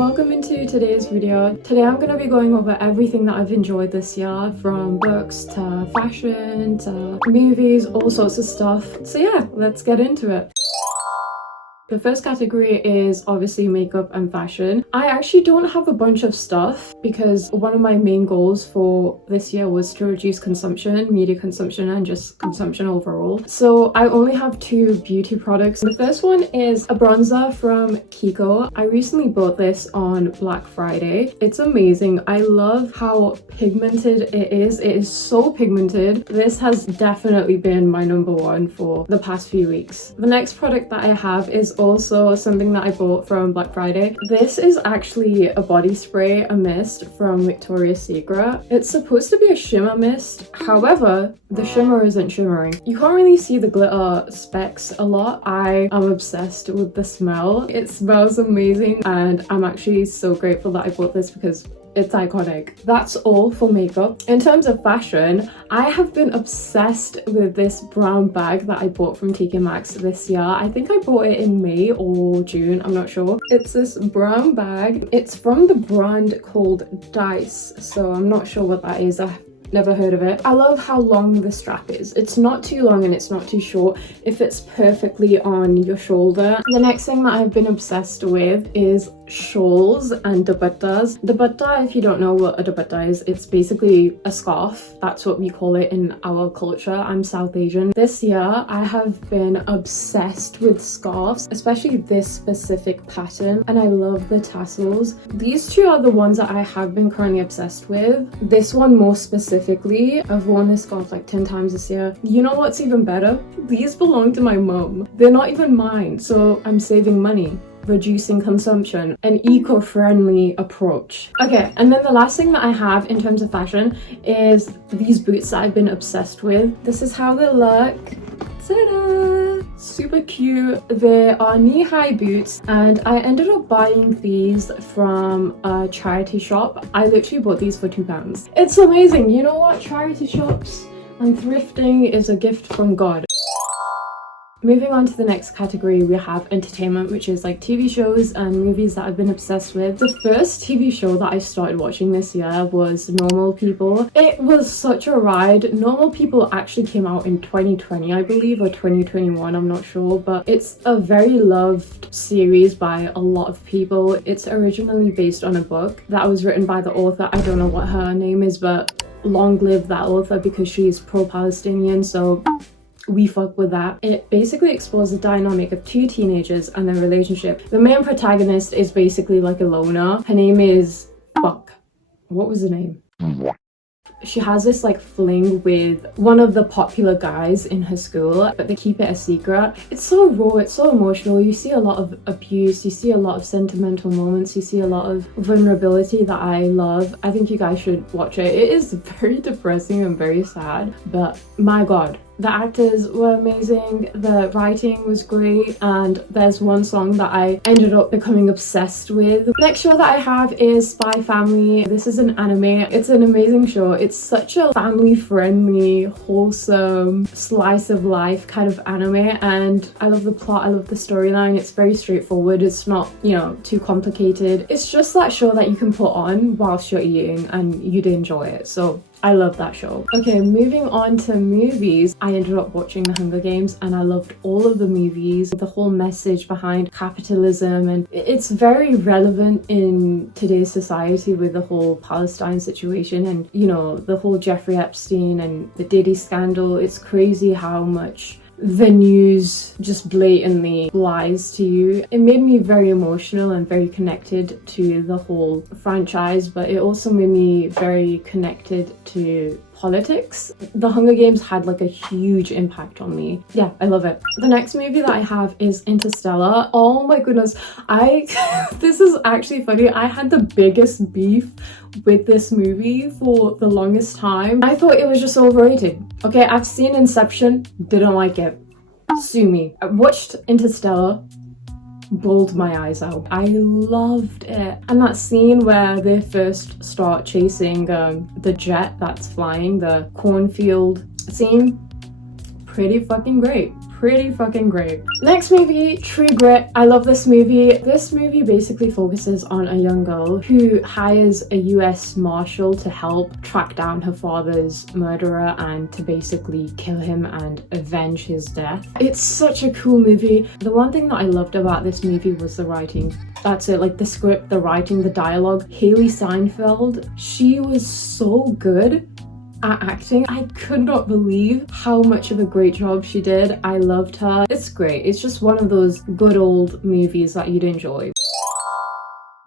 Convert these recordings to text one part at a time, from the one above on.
welcome into today's video. Today I'm going to be going over everything that I've enjoyed this year, from books to fashion to movies, all sorts of stuff. So yeah, let's get into it. The first category is obviously makeup and fashion. I actually don't have a bunch of stuff because one of my main goals for this year was to reduce consumption, media consumption, and just consumption overall. So I only have two beauty products. The first one is a bronzer from KIKO. I recently bought this on Black Friday. It's amazing. I love how pigmented it is. It is so pigmented. This has definitely been my number one for the past few weeks. The next product that I have is also something that I bought from Black Friday. This is actually a body spray, a mist from Victoria's Secret. It's supposed to be a shimmer mist, however the shimmer isn't shimmering. You can't really see the glitter specks a lot. I am obsessed with the smell. It smells amazing and I'm actually so grateful that I bought this because it's iconic. That's all for makeup. In terms of fashion, I have been obsessed with this brown bag that I bought from Tkmaxx this year. I think I bought it in May or June, I'm not sure. It's this brown bag. It's from the brand called Dice, so I'm not sure what that is. I've never heard of it. I love how long the strap is. It's not too long and it's not too short. It fits perfectly on your shoulder. The next thing that I've been obsessed with is shawls and dupattas. Dupatta, if you don't know what a dupatta is, it's basically a scarf. That's what we call it in our culture. I'm South Asian. This year I have been obsessed with scarves, especially this specific pattern, and I love the tassels. These two are the ones that I have been currently obsessed with. This one more specifically, I've worn this scarf like 10 times this year. You know what's even better? These belong to my mum. They're not even mine, so I'm saving money, reducing consumption, an eco-friendly approach. Okay, and then the last thing that I have in terms of fashion is these boots that I've been obsessed with. This is how they look. Ta-da! Super cute. They are knee-high boots and I ended up buying these from a charity shop. I literally bought these for £2. It's amazing. You know what? Charity shops and thrifting is a gift from God. Moving on to the next category, we have entertainment, which is like TV shows and movies that I've been obsessed with. The first TV show that I started watching this year was Normal People. It was such a ride. Normal People actually came out in 2020, I believe, or 2021, I'm not sure, but it's a very loved series by a lot of people. It's originally based on a book that was written by the author. I don't know what her name is, but long live that author because she's pro-Palestinian, so we fuck with that. It basically explores the dynamic of two teenagers and their relationship. The main protagonist is basically like a loner. Her name is... fuck. What was the name? She has this like fling with one of the popular guys in her school, but they keep it a secret. It's so raw, it's so emotional. You see a lot of abuse, you see a lot of sentimental moments, you see a lot of vulnerability that I love. I think you guys should watch it. It is very depressing and very sad, but my god. The actors were amazing, the writing was great, and there's one song that I ended up becoming obsessed with. The next show that I have is Spy Family. This is an anime. It's an amazing show. It's such a family-friendly, wholesome, slice of life kind of anime, and I love the plot, I love the storyline. It's very straightforward. It's not, you know, too complicated. It's just that show that you can put on whilst you're eating and you'd enjoy it. So I love that show. Okay, moving on to movies. I ended up watching The Hunger Games and I loved all of the movies. The whole message behind capitalism, and it's very relevant in today's society with the whole Palestine situation and, you know, the whole Jeffrey Epstein and the Diddy scandal. It's crazy how much the news just blatantly lies to you. It made me very emotional and very connected to the whole franchise, but it also made me very connected to politics. The Hunger Games had like a huge impact on me. Yeah, I love it. The next movie that I have is Interstellar. Oh my goodness, this is actually funny. I had the biggest beef with this movie for the longest time. I thought it was just overrated. Okay, I've seen Inception, didn't like it. Sue me. I watched Interstellar, bawled my eyes out. I loved it. And that scene where they first start chasing the jet that's flying, the cornfield scene, pretty fucking great. pretty fucking great. Next movie, True Grit. I love this movie. This movie basically focuses on a young girl who hires a US Marshal to help track down her father's murderer and to basically kill him and avenge his death. It's such a cool movie. The one thing that I loved about this movie was the writing. That's it, like the script, the writing, the dialogue. Haley Steinfeld, she was so good at acting. I could not believe how much of a great job she did. I loved her. It's great. It's just one of those good old movies that you'd enjoy.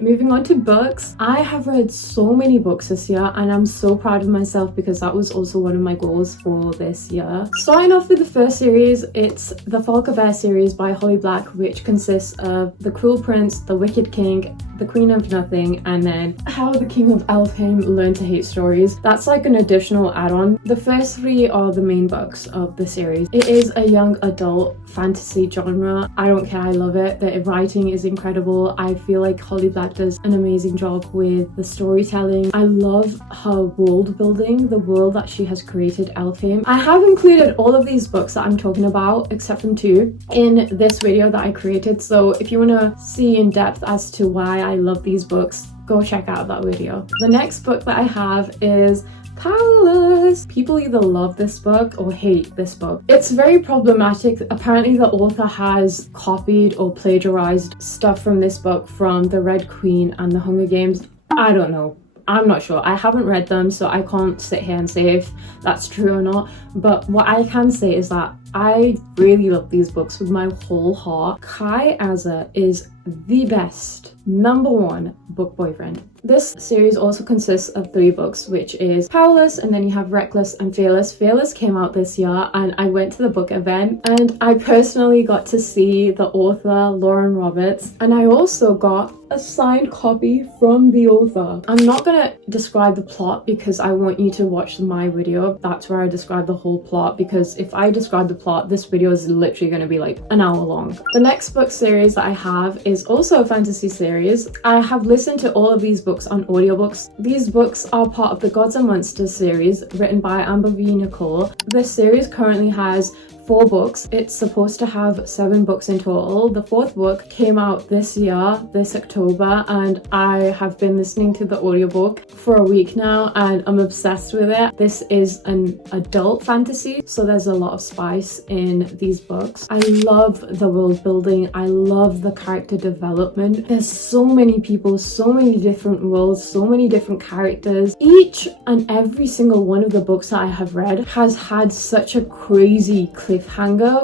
Moving on to books, I have read so many books this year and I'm so proud of myself because that was also one of my goals for this year. Starting off with the first series, it's the Falk of Air series by Holly Black, which consists of The Cruel Prince, The Wicked King, The Queen of Nothing, and then How the King of Elfheim Learned to Hate Stories. That's like an additional add-on. The first three are the main books of the series. It is a young adult fantasy genre. I don't care, I love it. The writing is incredible. I feel like Holly Black does an amazing job with the storytelling. I love her world building, the world that she has created, Elfheim. I have included all of these books that I'm talking about, except from 2, in this video that I created. So if you want to see in depth as to why I love these books, go check out that video. The next book that I have is Powerless. People either love this book or hate this book. It's very problematic. Apparently the author has copied or plagiarized stuff from this book from The Red Queen and The Hunger Games. I don't know. I'm not sure. I haven't read them, so I can't sit here and say if that's true or not. But what I can say is that I really love these books with my whole heart. Kai Azza is the best #1 book boyfriend. This series also consists of 3 books, which is Powerless, and then you have Reckless and Fearless. Fearless came out this year and I went to the book event and I personally got to see the author Lauren Roberts, and I also got a signed copy from the author. I'm not gonna describe the plot because I want you to watch my video. That's where I describe the whole plot, because if I describe the plot, this video is literally gonna be like an hour long. The next book series that I have is also a fantasy series. I have listened to all of these books on audiobooks. These books are part of the Gods and Monsters series written by Amber V. Nicole. This series currently has 4 books. It's supposed to have 7 books in total. The 4th book came out this year, this October, and I have been listening to the audiobook for a week now and I'm obsessed with it. This is an adult fantasy, so there's a lot of spice in these books. I love the world building. I love the character development. There's so many people, so many different worlds, so many different characters. Each and every single one of the books that I have read has had such a crazy cliffhanger,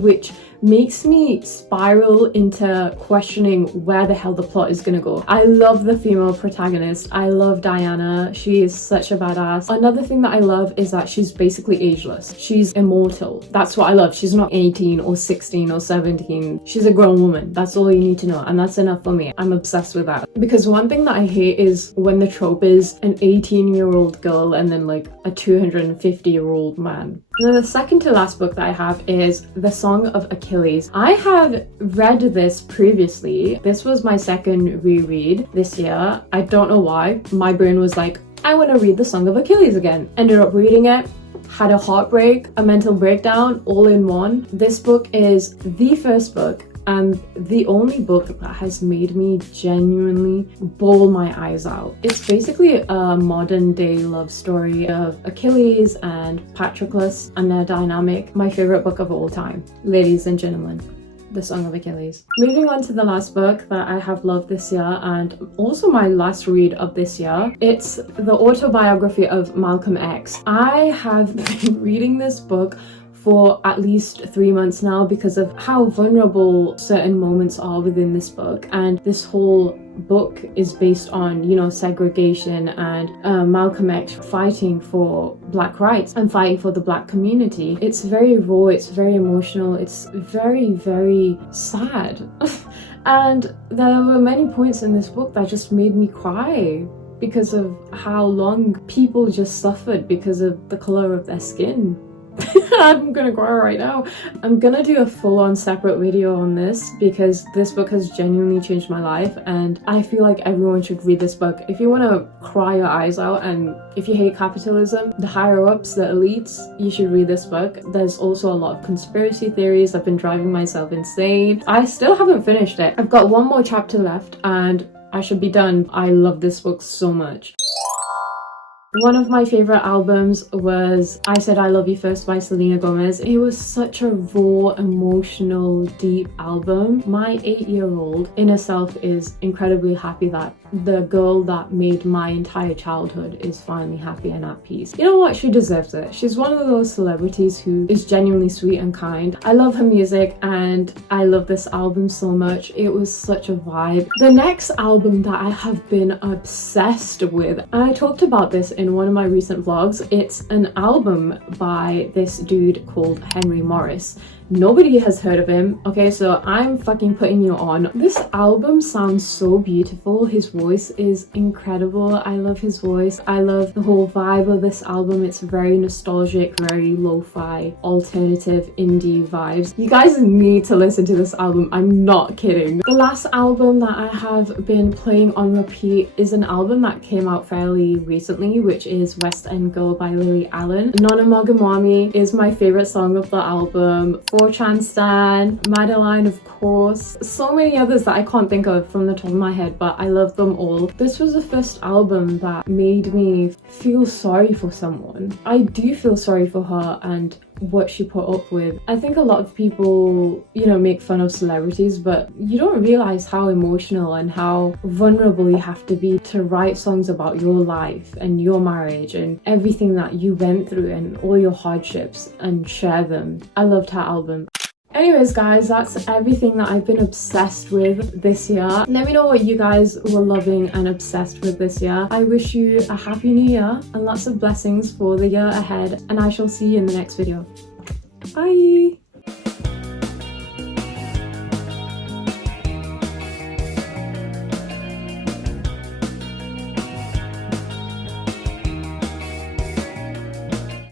which makes me spiral into questioning where the hell the plot is gonna go. I love the female protagonist. I love Diana. She is such a badass. Another thing that I love is that she's basically ageless. She's immortal. That's what I love. She's not 18 or 16 or 17. She's a grown woman. That's all you need to know, and that's enough for me. I'm obsessed with that. Because one thing that I hate is when the trope is an 18-year-old girl and then like a 250-year-old man. And then the second to last book that I have is The Song of Achilles. I had read this previously. This was my second reread this year. I don't know why. My brain was like, I want to read The Song of Achilles again. Ended up reading it. Had a heartbreak, a mental breakdown, all in one. This book is the first book and the only book that has made me genuinely bawl my eyes out. It's basically a modern day love story of Achilles and Patroclus and their dynamic. My favorite book of all time, ladies and gentlemen. The Song of Achilles. Moving on to the last book that I have loved this year and also my last read of this year. It's the autobiography of Malcolm X. I have been reading this book for at least 3 months now because of how vulnerable certain moments are within this book, and this whole book is based on, you know, segregation and Malcolm X fighting for black rights and fighting for the black community. It's very raw, it's very emotional, it's very, very sad. And there were many points in this book that just made me cry because of how long people just suffered because of the color of their skin. I'm gonna cry right now. I'm gonna do a full-on separate video on this because this book has genuinely changed my life, and I feel like everyone should read this book. If you want to cry your eyes out and if you hate capitalism, the higher-ups, the elites, you should read this book. There's also a lot of conspiracy theories. I've been driving myself insane. I still haven't finished it. I've got one more chapter left and I should be done. I love this book so much. One of my favorite albums was I Said I Love You First by Selena Gomez. It was such a raw, emotional, deep album. My 8-year-old inner self is incredibly happy that the girl that made my entire childhood is finally happy and at peace. You know what? She deserves it. She's one of those celebrities who is genuinely sweet and kind. I love her music and I love this album so much. It was such a vibe. The next album that I have been obsessed with, and I talked about this in one of my recent vlogs, it's an album by this dude called Henry Morris. Nobody has heard of him, okay, so I'm fucking putting you on. This album sounds so beautiful. His voice is incredible. I love his voice. I love the whole vibe of this album. It's very nostalgic, very lo-fi, alternative indie vibes. You guys need to listen to this album. I'm not kidding. The last album that I have been playing on repeat is an album that came out fairly recently, which is West End Girl by Lilly Allen. Nonamogamami is my favorite song of the album. Chan Stan, Madeline, of course, so many others that I can't think of from the top of my head, but I love them all. This was the first album that made me feel sorry for someone. I do feel sorry for her and what she put up with. I think a lot of people, you know, make fun of celebrities, but you don't realize how emotional and how vulnerable you have to be to write songs about your life and your marriage and everything that you went through and all your hardships and share them. I loved her album. Anyways guys, that's everything that I've been obsessed with this year. Let me know what you guys were loving and obsessed with this year. I wish you a happy new year and lots of blessings for the year ahead, and I shall see you in the next video. Bye!